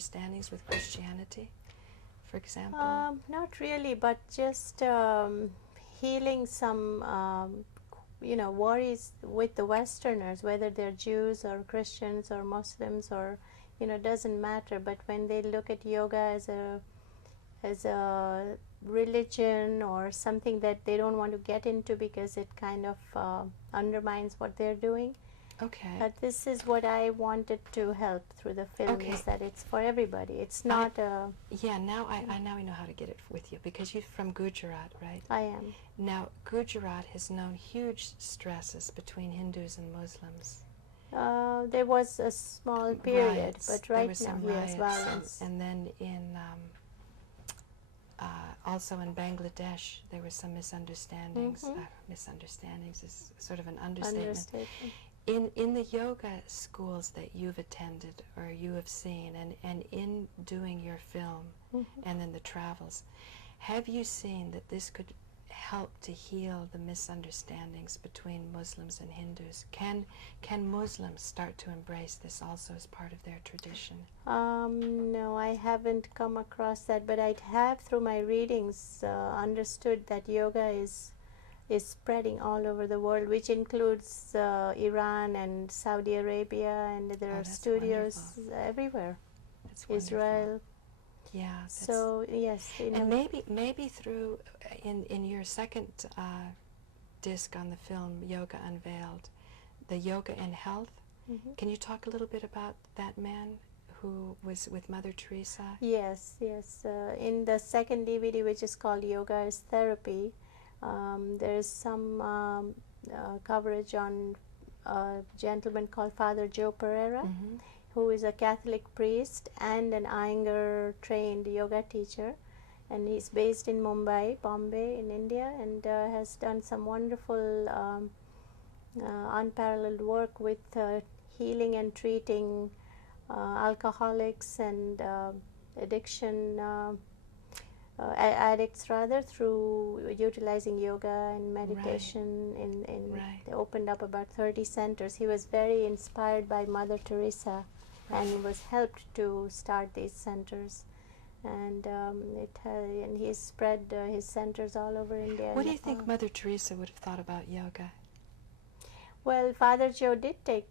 misunderstandings with Christianity, for example? Not really, but just healing some, worries with the Westerners, whether they're Jews or Christians or Muslims or, doesn't matter. But when they look at yoga as a religion or something that they don't want to get into because it kind of undermines what they're doing. Okay. But this is what I wanted to help through the film, Okay. is that it's for everybody. It's not Yeah, now I know how to get it with you, because you're from Gujarat, right? I am. Now, Gujarat has known huge stresses between Hindus and Muslims. There was a small period, Riots. but There right was now, some yes, riots, violence. and then also in Bangladesh, there were some misunderstandings. Misunderstandings is sort of an understatement. In the yoga schools that you've attended or you have seen, and in doing your film and in the travels, have you seen that this could help to heal the misunderstandings between Muslims and Hindus? Can Muslims start to embrace this also as part of their tradition? No, I haven't come across that, but I have, through my readings, understood that yoga is spreading all over the world, which includes Iran and Saudi Arabia, and there are studios everywhere. That's wonderful. Israel. Yeah. So yes, and maybe through in your second disc on the film, Yoga Unveiled, the Yoga in Health. Can you talk a little bit about that man who was with Mother Teresa? Yes. In the second DVD, which is called Yoga is Therapy, there's some coverage on a gentleman called Father Joe Pereira, who is a Catholic priest and an Iyengar trained yoga teacher, and he's based in Bombay in India, and has done some wonderful unparalleled work with healing and treating alcoholics and addiction addicts rather, through utilizing yoga and meditation. They opened up about 30 centers. He was very inspired by Mother Teresa and was helped to start these centers, and and he's spread his centers all over India. What do you think Mother Teresa would have thought about yoga? Well, Father Joe did take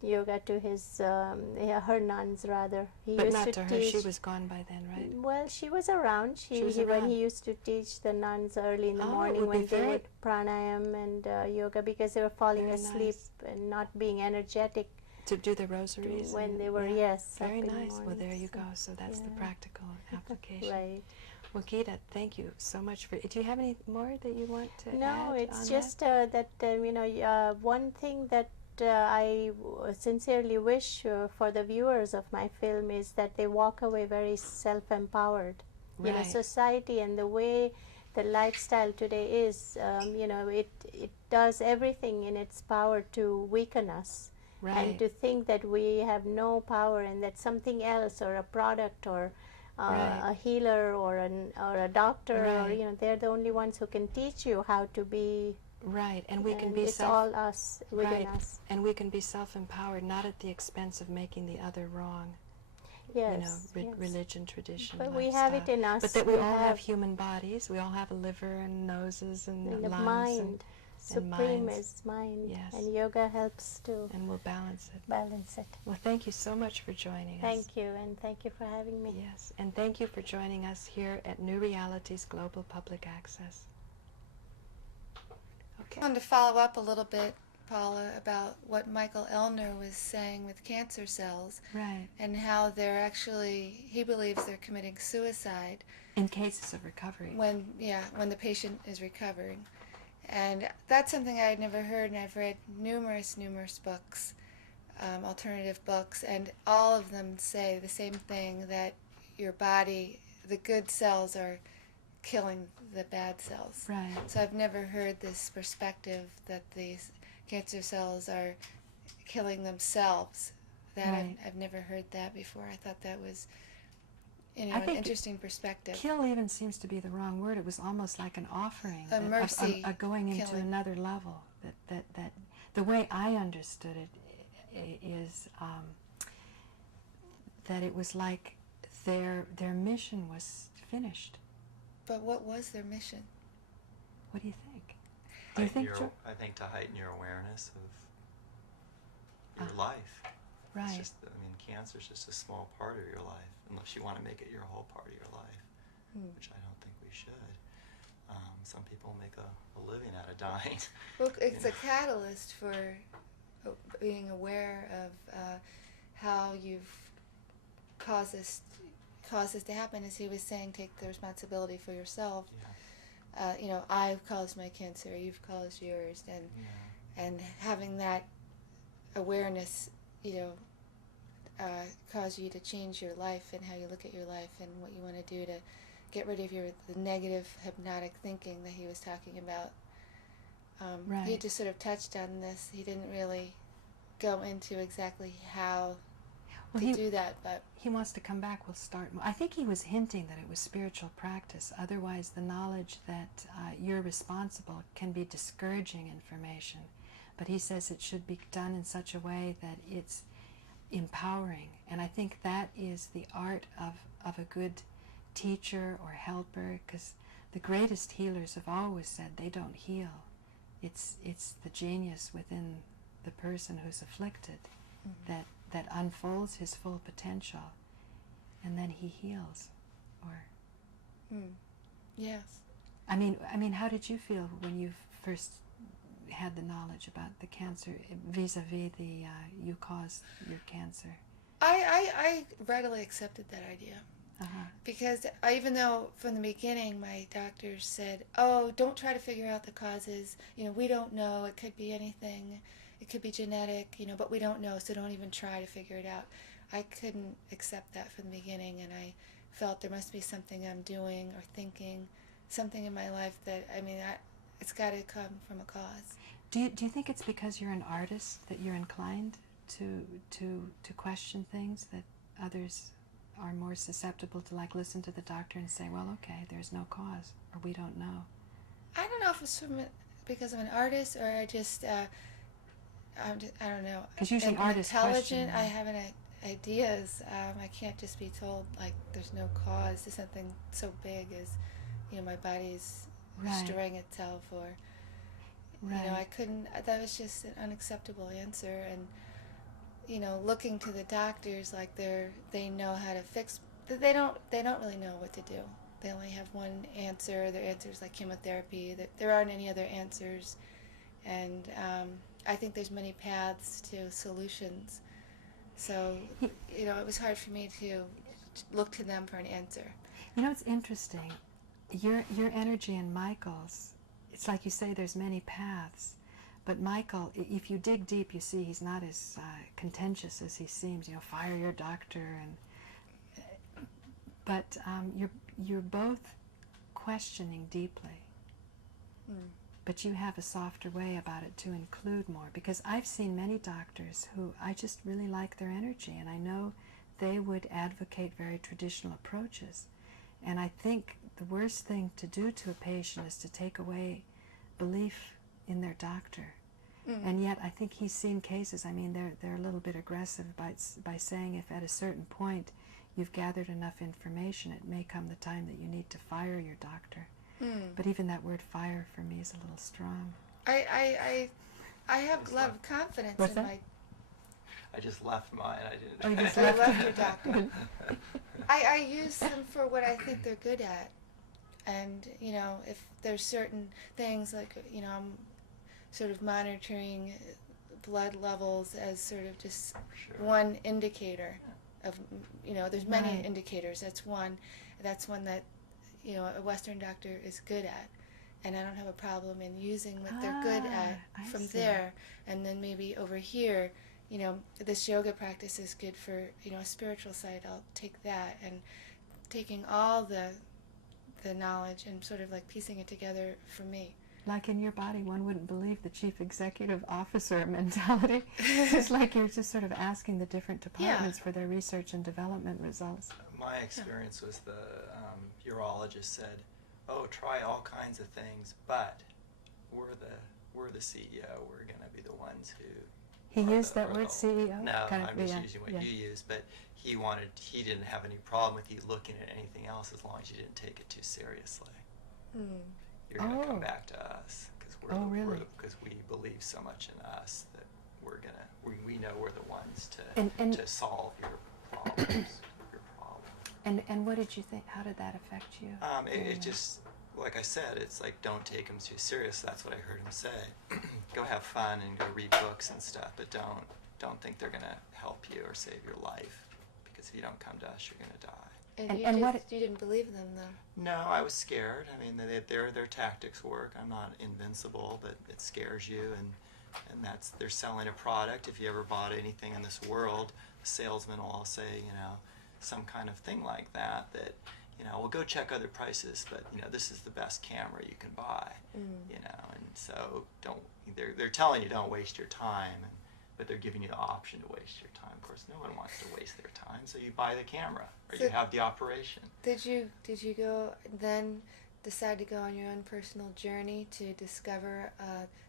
yoga to his her nuns rather. But not to her. She was gone by then, right? Well, she was around. When he used to teach the nuns early in the morning when they would pranayam and yoga, because they were falling asleep and not being energetic. To do the rosaries? When they were, Very nice. Well, there you go. So that's the practical application. Right. Well, Geeta, thank you so much for. Do you have any more that you want to add? No, it's just that one thing that I sincerely wish for the viewers of my film is that they walk away very self-empowered. Right. Society and the way the lifestyle today is, it does everything in its power to weaken us. Right. And to think that we have no power, and that something else, or a product, or a healer, or a doctor, or they're the only ones who can teach you how to be. Right, and we can be it's all us, within us. And we can be self-empowered, not at the expense of making the other wrong. Yes. Religion, tradition, but lifestyle. we have it in us. But that we all have human bodies. We all have a liver and noses and the lungs. Mind. Supreme minds. is mind. Yes. And yoga helps too. And we'll balance it. Balance it. Well, thank you so much for joining us. Thank you, and thank you for having me. Yes, and thank you for joining us here at New Realities Global Public Access. Okay. I wanted to follow up a little bit, Paula, about what Michael Ellner was saying with cancer cells. Right. And how they're actually, he believes they're committing suicide. In cases of recovery. When the patient is recovering. And that's something I had never heard, and I've read numerous books, alternative books, and all of them say the same thing, that your body, the good cells are killing the bad cells. Right. So I've never heard this perspective that these cancer cells are killing themselves. I've never heard that before. I thought that was an interesting perspective. Kill even seems to be the wrong word. It was almost like an offering. A mercy. A going into killing. another level. That the way I understood it is that it was like their mission was finished. But what was their mission? What do you think? Do you think, I think to heighten your awareness of your life. Right. It's just, I mean, cancer is just a small part of your life, unless you want to make it your whole part of your life, which I don't think we should. Some people make a living out of dying. Well, it's a catalyst for being aware of how you've caused this to happen. As he was saying, take the responsibility for yourself. Yeah. You know, I've caused my cancer, you've caused yours, and having that awareness, you know, cause you to change your life and how you look at your life and what you want to do to get rid of the negative hypnotic thinking that he was talking about. Right. He just sort of touched on this. He didn't really go into exactly how to do that, but he wants to come back. We'll start. I think he was hinting that it was spiritual practice. Otherwise, the knowledge that you're responsible can be discouraging information. But he says it should be done in such a way that it's empowering. And I think that is the art of a good teacher or helper, because the greatest healers have always said they don't heal. It's the genius within the person who's afflicted that unfolds his full potential, and then he heals. Or yes. I mean, how did you feel when you first had the knowledge about the cancer vis-a-vis the you caused your cancer? I readily accepted that idea. Because even though from the beginning my doctors said, oh, don't try to figure out the causes, you know, we don't know, it could be anything, it could be genetic, you know, but we don't know, so don't even try to figure it out. I couldn't accept that from the beginning, and I felt there must be something I'm doing or thinking, something in my life that, I mean, it's got to come from a cause. Do you think it's because you're an artist that you're inclined to question things, that others are more susceptible to, like, listen to the doctor and say, well, okay, there's no cause, or we don't know? I don't know if it's because I'm an artist, or I don't know. Because usually I'm artists intelligent. question. I have ideas. I can't just be told, like, there's no cause to something so big as, you know, my body's destroying itself, or, you know, I couldn't. That was just an unacceptable answer. And, you know, looking to the doctors like they know how to fix. They don't really know what to do. They only have one answer. Their answer is like chemotherapy. There aren't any other answers, and I think there's many paths to solutions. So, you know, it was hard for me to look to them for an answer. You know, it's interesting. Your energy and Michael's, it's like you say, there's many paths. But Michael, if you dig deep, you see he's not as contentious as he seems. You know, fire your doctor, but you're both questioning deeply. But you have a softer way about it to include more, because I've seen many doctors who I just really like their energy, and I know they would advocate very traditional approaches. And I think the worst thing to do to a patient is to take away belief in their doctor. And yet I think he's seen cases, I mean, they're a little bit aggressive by saying if at a certain point you've gathered enough information, it may come the time that you need to fire your doctor. But even that word fire for me is a little strong. I have a lot of confidence in my... I just left mine. I didn't. Oh, you just I left left your doctor. I use them for what I think they're good at. And, you know, if there's certain things like, you know, I'm sort of monitoring blood levels as sort of just one indicator of, you know, there's many indicators. That's one that, you know, a Western doctor is good at. And I don't have a problem in using what they're good at from there. And then maybe over here, you know, this yoga practice is good for, you know, a spiritual side. I'll take that, and taking all the knowledge and sort of like piecing it together for me. Like in your body, one wouldn't believe the chief executive officer mentality. It's just like you're just sort of asking the different departments for their research and development results. My experience was the urologist said, "Oh, try all kinds of things, but we're the CEO. We're going to be the ones who He used that word, CEO? No, kind of, I'm just yeah, using what yeah. you use, but he didn't have any problem with you looking at anything else as long as you didn't take it too seriously. You're going to come back to us because really? Because we believe so much in us that we know we're the ones to solve your problems. And what did you think? How did that affect you? It just, like I said, it's like, don't take them too serious. That's what I heard him say. Go have fun and go read books and stuff, but don't think they're going to help you or save your life, because if you don't come to us, you're going to die. And you didn't believe them, though? No, I was scared. I mean, their tactics work. I'm not invincible, but it scares you, and they're selling a product. If you ever bought anything in this world, a salesman will all say, some kind of thing like that, well, go check other prices, but this is the best camera you can buy, and so they're telling you don't waste your time, but they're giving you the option to waste your time. Of course, no one wants to waste their time, so you buy the camera or you have the operation. Did you go then decide to go on your own personal journey to discover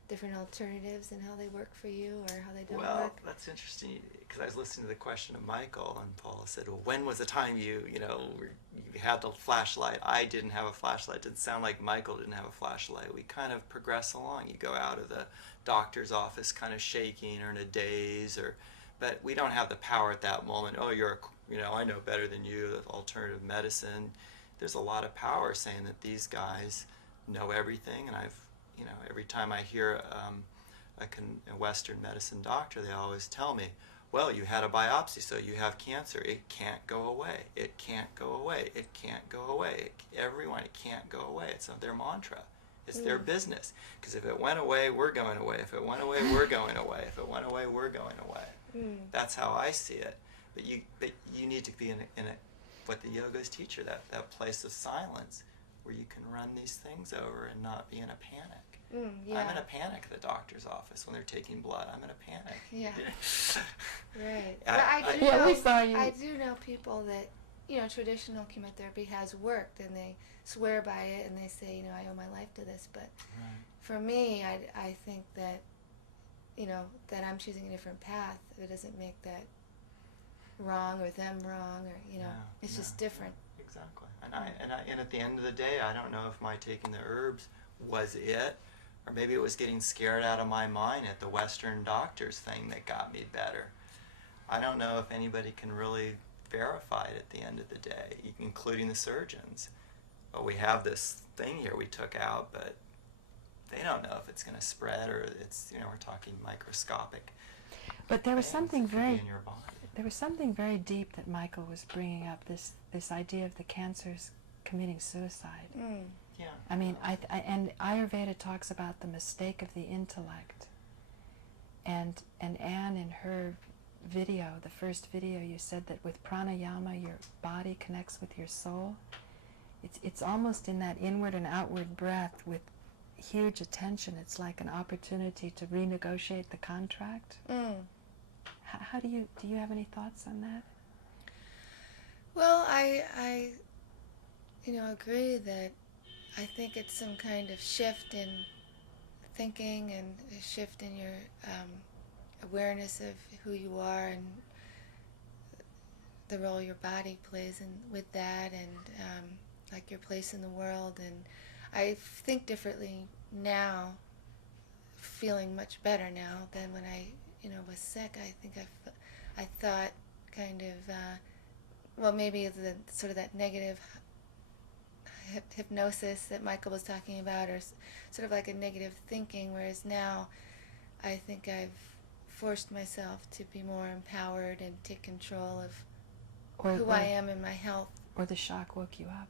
different alternatives and how they work for you or how they don't work? Well, that's interesting, because I was listening to the question of Michael, and Paula said, well, when was the time you had the flashlight? I didn't have a flashlight. It didn't sound like Michael didn't have a flashlight. We kind of progress along. You go out of the doctor's office kind of shaking or in a daze, but we don't have the power at that moment. Oh, I know better than you, alternative medicine. There's a lot of power saying that these guys know everything, and every time I hear a Western medicine doctor, they always tell me, well, you had a biopsy, so you have cancer. It can't go away. It can't go away. It can't go away. It can't go away. It's their mantra. It's their business. Because if it went away, we're going away. If it went away, we're going away. If it went away, we're going away. That's how I see it. But you need to be in what the yogas teach you, that place of silence where you can run these things over and not be in a panic. Yeah. I'm in a panic at the doctor's office when they're taking blood. I'm in a panic. Yeah. Right. I do know people that, traditional chemotherapy has worked, and they swear by it, and they say, I owe my life to this. But for me, I think that, that I'm choosing a different path. It doesn't make that wrong or them wrong, or, it's just different. Exactly. And at the end of the day, I don't know if my taking the herbs was it, or maybe it was getting scared out of my mind at the Western doctors thing that got me better. I don't know if anybody can really verify it at the end of the day, including the surgeons. But we have this thing here we took out, but they don't know if it's going to spread, or it's, we're talking microscopic. But there was something in your body. There was something very deep that Michael was bringing up, this idea of the cancers committing suicide. Yeah. I mean, and Ayurveda talks about the mistake of the intellect. And Anne, in her video, the first video, you said that with pranayama, your body connects with your soul. It's almost in that inward and outward breath with huge attention. It's like an opportunity to renegotiate the contract. How do you have any thoughts on that? Well, I agree that I think it's some kind of shift in thinking and a shift in your awareness of who you are and the role your body plays with that, and like your place in the world. And I think differently now, feeling much better now than when I was sick. I think I thought kind of, maybe the sort of that negative hypnosis that Michael was talking about, or sort of like a negative thinking, whereas now I think I've forced myself to be more empowered and take control of who I am and my health. Or the shock woke you up.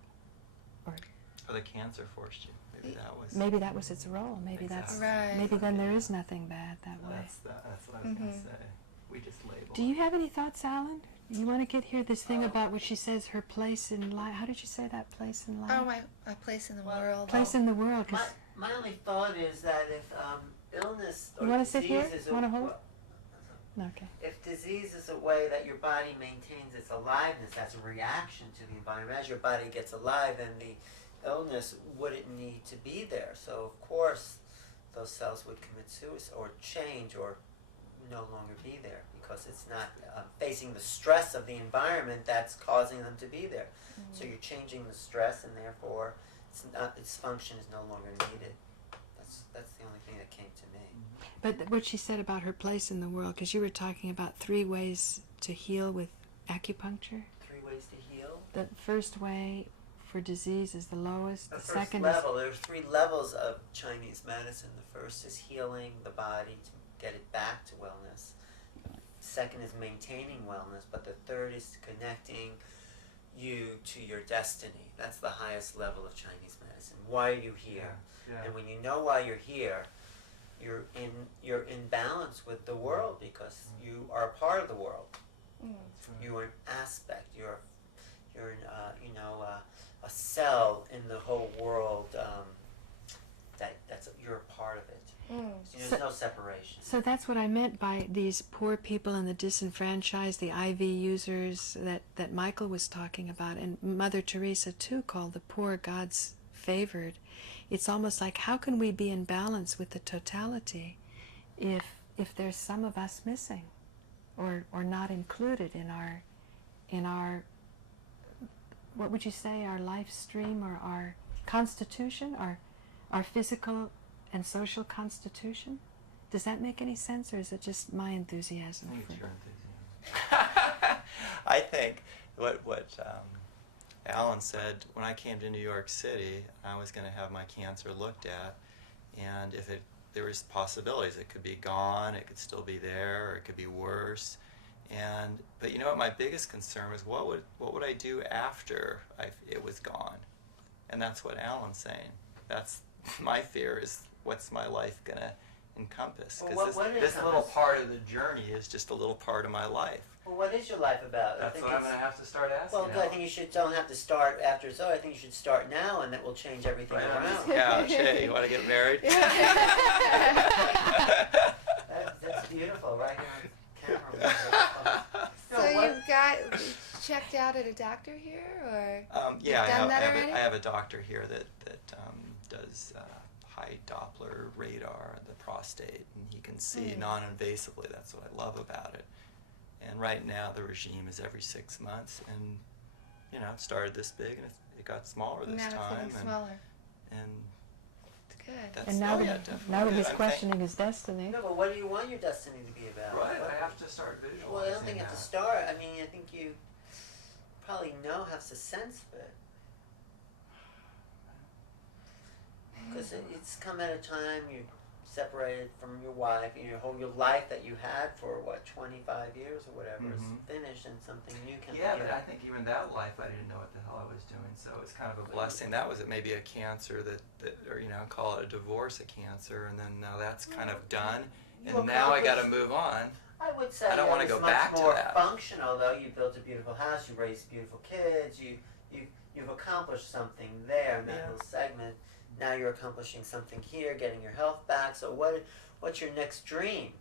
Or the cancer forced you. Maybe that was its role. Maybe exactly. that's right. Maybe then there is nothing bad that way. That's what I was going to say. We just label. Do you have any thoughts, Alan? You want to hear this thing about what she says, her place in life? How did you say that, place in life? Oh, my place in the world. Place in the world. My only thought is that if illness or you want to sit here? disease is Want to hold? Okay. If disease is a way that your body maintains its aliveness, that's a reaction to the environment. As your body gets alive, then the illness wouldn't need to be there. So of course, those cells would commit suicide or change or no longer be there because it's not facing the stress of the environment that's causing them to be there. So you're changing the stress, and therefore its function is no longer needed. That's the only thing that came to me. But what she said about her place in the world, because you were talking about 3 ways to heal with acupuncture. 3 ways to heal. The first way for disease is the lowest. The second first level, there's 3 levels of Chinese medicine. The first is healing the body to get it back to wellness. Second is maintaining wellness, but the third is connecting you to your destiny. That's the highest level of Chinese medicine. Why are you here? Yeah. And when you know why you're here, you're in balance with the world because you are a part of the world. You are an aspect. You're a cell in the whole world. You're a part of it. So there's no separation. So that's what I meant by these poor people and the disenfranchised, the IV users that Michael was talking about, and Mother Teresa too called the poor God's favored. It's almost like, how can we be in balance with the totality if there's some of us missing or not included in our what would you say, our life stream or our constitution, our physical and social constitution? Does that make any sense, or is it just my enthusiasm? I think it's your enthusiasm. I think what Alan said, when I came to New York City, I was going to have my cancer looked at, and if there was possibilities, it could be gone, it could still be there, or it could be worse. But you know what? My biggest concern was what would I do after it was gone, and that's what Alan's saying. That's my fear, is what's my life going to encompass? Because this little part of the journey is just a little part of my life. Well, what is your life about? That's what I'm going to have to start asking. Well, I think you don't have to start after it's over. I think you should start now, and that will change everything around. Couch. Hey, you want to get married? That's beautiful, right here on camera. So you checked out at a doctor here, or yeah, done that already? I have a doctor here that does high Doppler radar of the prostate, and he can see non-invasively. That's what I love about it. And right now the regime is every 6 months, and it started this big, and it got smaller this now time. It's getting smaller. And It's good. that's, And now, now that he's I'm questioning his destiny. No, but what do you want your destiny to be about? Right, I have to start visualizing. Well, I don't think you have to start. I mean, I think you probably have a sense of it. Because it's come at a time you separated from your wife, and your life that you had for 25 years or whatever is finished, and something new can begin. Yeah, but I think even that life, I didn't know what the hell I was doing, so it's kind of a blessing. That was maybe a cancer or call it a divorce, a cancer, and then now that's kind of done, and now I got to move on. I would say I don't want to go back to much more that. functional, though. You built a beautiful house, you raised beautiful kids, you've accomplished something there in that little segment. Now you're accomplishing something here, getting your health back. So what's your next dream?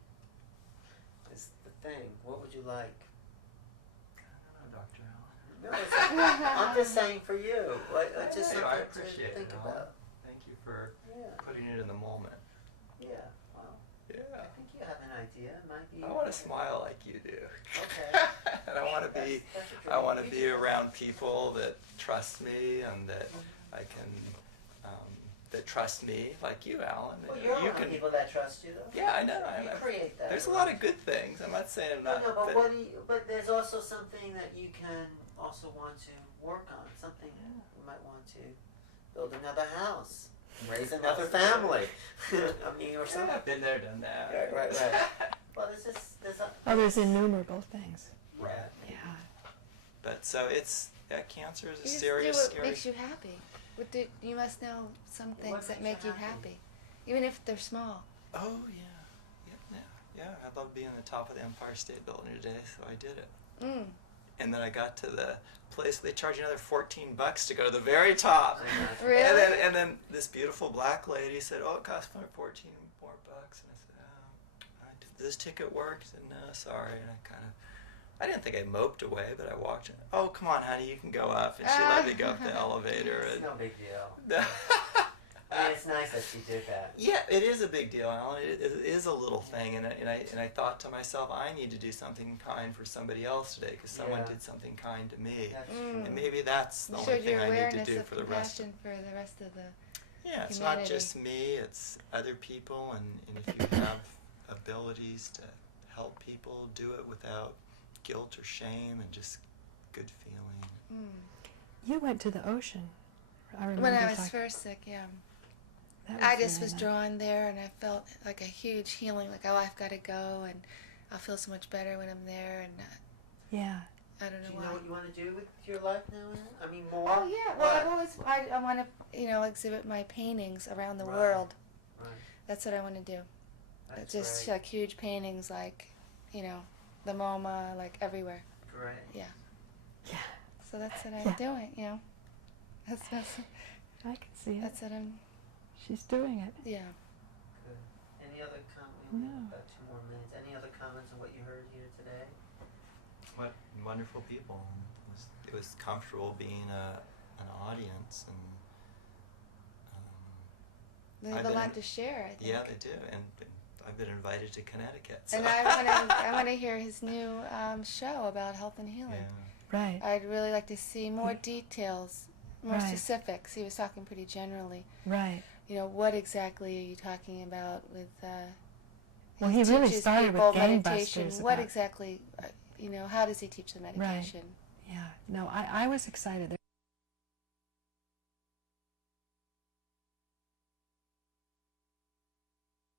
Is the thing. What would you like? I don't know, Dr. Allen. No, I'm just saying for you. It's just something I appreciate to think it, about. Thank you for Yeah. putting it in the moment. Yeah. Well, Yeah. I think you have an idea. It might be. I want to smile like you do. Okay. And I want to be. That's a dream. I want to be around people that trust me, and that I can. That trust me, like you, Alan. Well, you're you around people that trust you, though. Yeah, I know. You create that. There's a lot of good things. I'm not saying I'm not. No, but but there's also something that you can also want to work on. Something you might want to build another house, raise another family. I mean, or something. I've been there, done that. Right. Well, There's innumerable things. Right. Yeah. But so cancer is a You just serious, do what scary. makes you happy. You must know some things what that makes make you you happy? happy, even if they're small. Oh yeah. I love being on the top of the Empire State Building today, so I did it. And then I got to the place where they charge you another $14 to go to the very top. Really? And then this beautiful black lady said, "Oh, it costs me 14 more bucks." And I said, "Does this ticket work?" I said, "No, sorry." And I didn't think I moped away, but I walked in. "Oh, come on, honey, you can go up." And she let me go up the elevator. It's And no big deal. mean, it's nice that she did that. Yeah, it is a big deal, Alan. It is a little thing, and I thought to myself, I need to do something kind for somebody else today because someone did something kind to me, That's true. and maybe that's the only Showed thing your I need to awareness do of for the rest. compassion for the rest of the Yeah, it's humanity. not just me; it's other people, and if you have abilities to help people, do it without guilt or shame, and just good feeling. You went to the ocean. I remember When I was talking- first sick, yeah. that I just very was nice. drawn there, and I felt like a huge healing, like, oh, I've got to go, and I'll feel so much better when I'm there, and Yeah. I don't know Do you why. know what you want to do with your life now, Anne? I mean, more? Oh, yeah. Well, I've always, I want to, exhibit my paintings around the Right. world. Right. That's what I want to do. That's Just great. like huge paintings, like, the MoMA, like everywhere. Great. Yeah. So that's what I'm Yeah. doing, That's I can see it. what I'm, She's doing it. yeah. Good. Any other comments? We only have No. about 2 more minutes. Any other comments on what you heard here today? What wonderful people! It was comfortable being an audience, and They I've have a been lot in- to share, I think. yeah, they do, and I've been invited to Connecticut. So. And I want to hear his new show about health and healing. Yeah. Right. I'd really like to see more details, more Right. specifics. He was talking pretty generally. Right. What exactly are you talking about with? Well, he really teaches started with people meditation. gangbusters What about- exactly? How does he teach the meditation? Yeah. No, I was excited.